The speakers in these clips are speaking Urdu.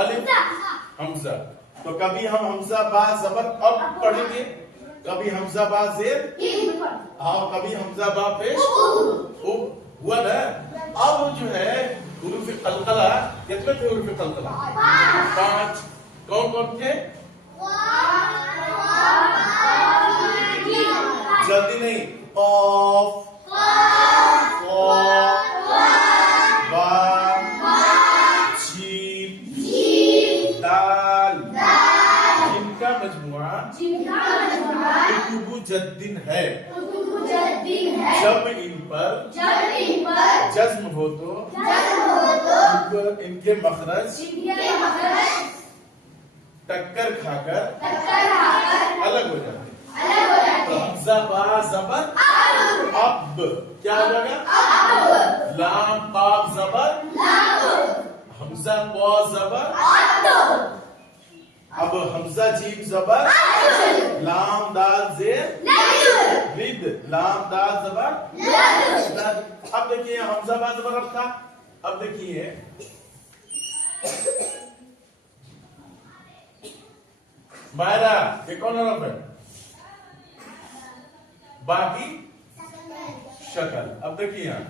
الف حمزہ. تو کبھی ہم حمزہ با زبر اب پڑھیں گے, کبھی حمزہ با زیر اور کبھی حمزہ با پیش ہوا نا. اب جو ہے حروف قلقلہ کتنے تھے؟ حروف قلقلہ 5. کون کون تھے؟ جلدی نہیں. قاف جدن ہے. جب ان پر جزم ہو تو ان کے مخرج ٹکر کھا کر الگ ہو جاتے ہیں. حمزہ با زبر اب کیا ہو جائے گا؟ لام قاف زبر حمزہ قا زبر اب حمزہ جیم زبر لام دال زیر رد لام دال زبر. اب دیکھیے حمزہ با زبر اب تھا. اب دیکھیے مائرہ یہ کون حرف ہے؟ باقی شکل. اب دیکھیے یہاں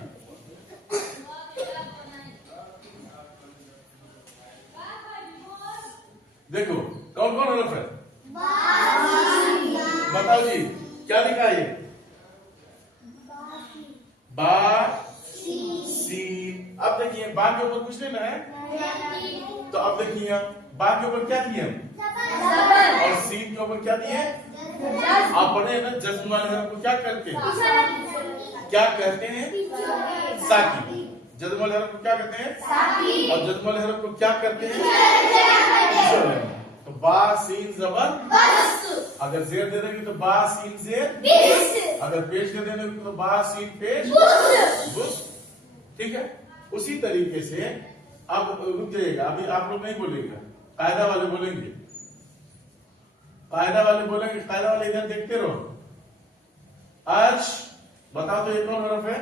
دیکھو کون کون حرف ہے؟ بتاؤ جی کیا لکھا ہے؟ با سین. اب دیکھیے با کے اوپر کچھ لینا ہے تو اب دیکھیے با کے اوپر کیا دیے اور سین کے اوپر کیا دیے؟ آپ پڑھے نا جزم والے حرف کو کیا کہتے ہیں؟ ساکن. جزم والے حرف کو کیا کہتے ہیں؟ اور جزم والے حرف کو کیا کرتے ہیں؟ تو با سین زبر اگر زیر دے دیں گے تو با سین زیر اگر پیش دے دیں گے تو با سین پیش بس. ٹھیک ہے. اسی طریقے سے اب رک جائے گا. ابھی آپ لوگ نہیں بولیں گے, قاعدہ والے بولیں گے. قاعدہ والے بولیں گے. قاعدہ والے ادھر دیکھتے رہو. عرش بتاؤ تو یہ کون حرف ہے؟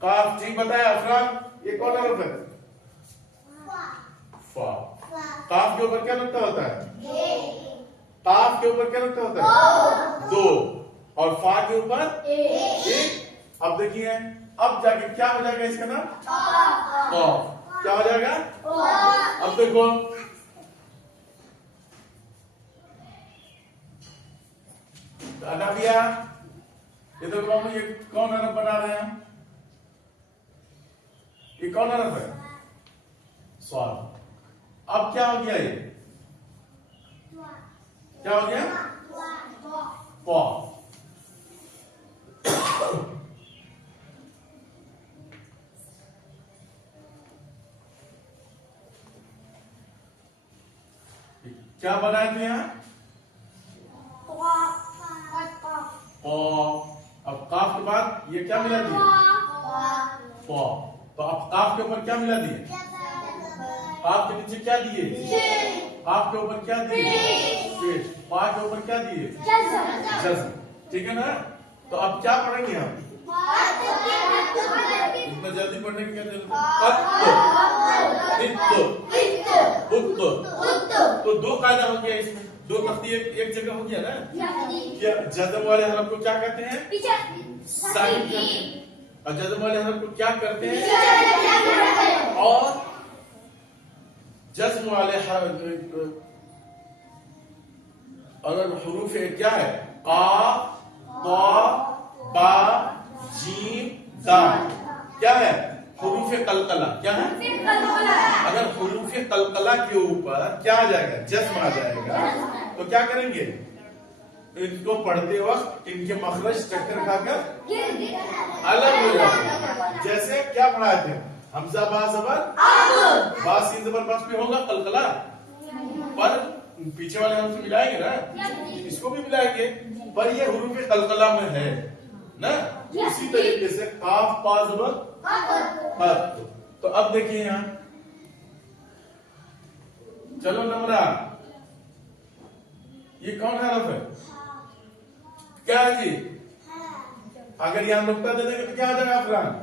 قاف. ٹھیک بتایا افراد یہ کون حرف ہے؟ فا. قاف کے اوپر کیا نقطہ ہوتا ہے؟ قاف کے اوپر کیا نقطہ ہوتا ہے؟ 2 اور فا کے اوپر 1. اب دیکھیے اب جا کے کیا ہو جائے گا اس کا نام؟ قاف. کیا ہو جائے گا؟ اب دیکھو انابیہ یہ دیکھو ہم یہ کون حرف بنا رہے ہیں؟ یہ کون حرف ہے؟ سوال. اب کیا ہو گیا؟ یہ کیا ہو گیا؟ قا. کیا بنائے تھے یہاں؟ اب قاف کے بعد یہ کیا ملا دیے؟ قا. تو اب قاف کے اوپر کیا ملا دیے؟ قاف کے نیچے کیا دیے؟ قاف کے اوپر کیا دیے؟ پیش. قا کے اوپر کیا دیے؟ جزم. ٹھیک ہے نا. تو اب کیا پڑھیں گے ہم؟ اتنا جلدی پڑھنے کی کیا ضرورت ہے؟ تو 2 قاعدہ ہو گیا اس میں. 2 تختی ایک جگہ ہو گیا نا. جزم والے حرف کو کیا کہتے ہیں؟ ساکن. اور جزم والے حرف کو کیا کرتے ہیں؟ اور جزم والے اگر حروف کیا ہے؟ قاف طا با جیم دال کیا ہے؟ حروف قلقلہ. کیا ہے؟ اگر حروف قلقلہ کے اوپر کیا آ جائے گا؟ جزم آ جائے گا تو کیا کریں گے؟ ان کو پڑھتے وقت ان کے مخرج ٹکر کھا کر الگ ہو جاتے ہیں. جیسے کیا پڑھائے تھے؟ حمزہ با زبر با سین زبر بس پہ ہوگا قلقلہ پر پیچھے والے ہم سے ملائیں گے نا, اس کو بھی ملائیں گے پر یہ حروف قلقلہ میں ہے نا. اسی طریقے سے قاف پا زبر قط. تو اب دیکھیے یہاں چلو نمرہ یہ کون حرف ہے؟ کیا ہے جی؟ اگر یہاں نقطہ دے دیں گے تو کیا آ جائے گا افران؟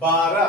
12।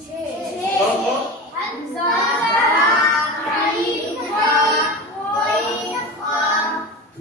6।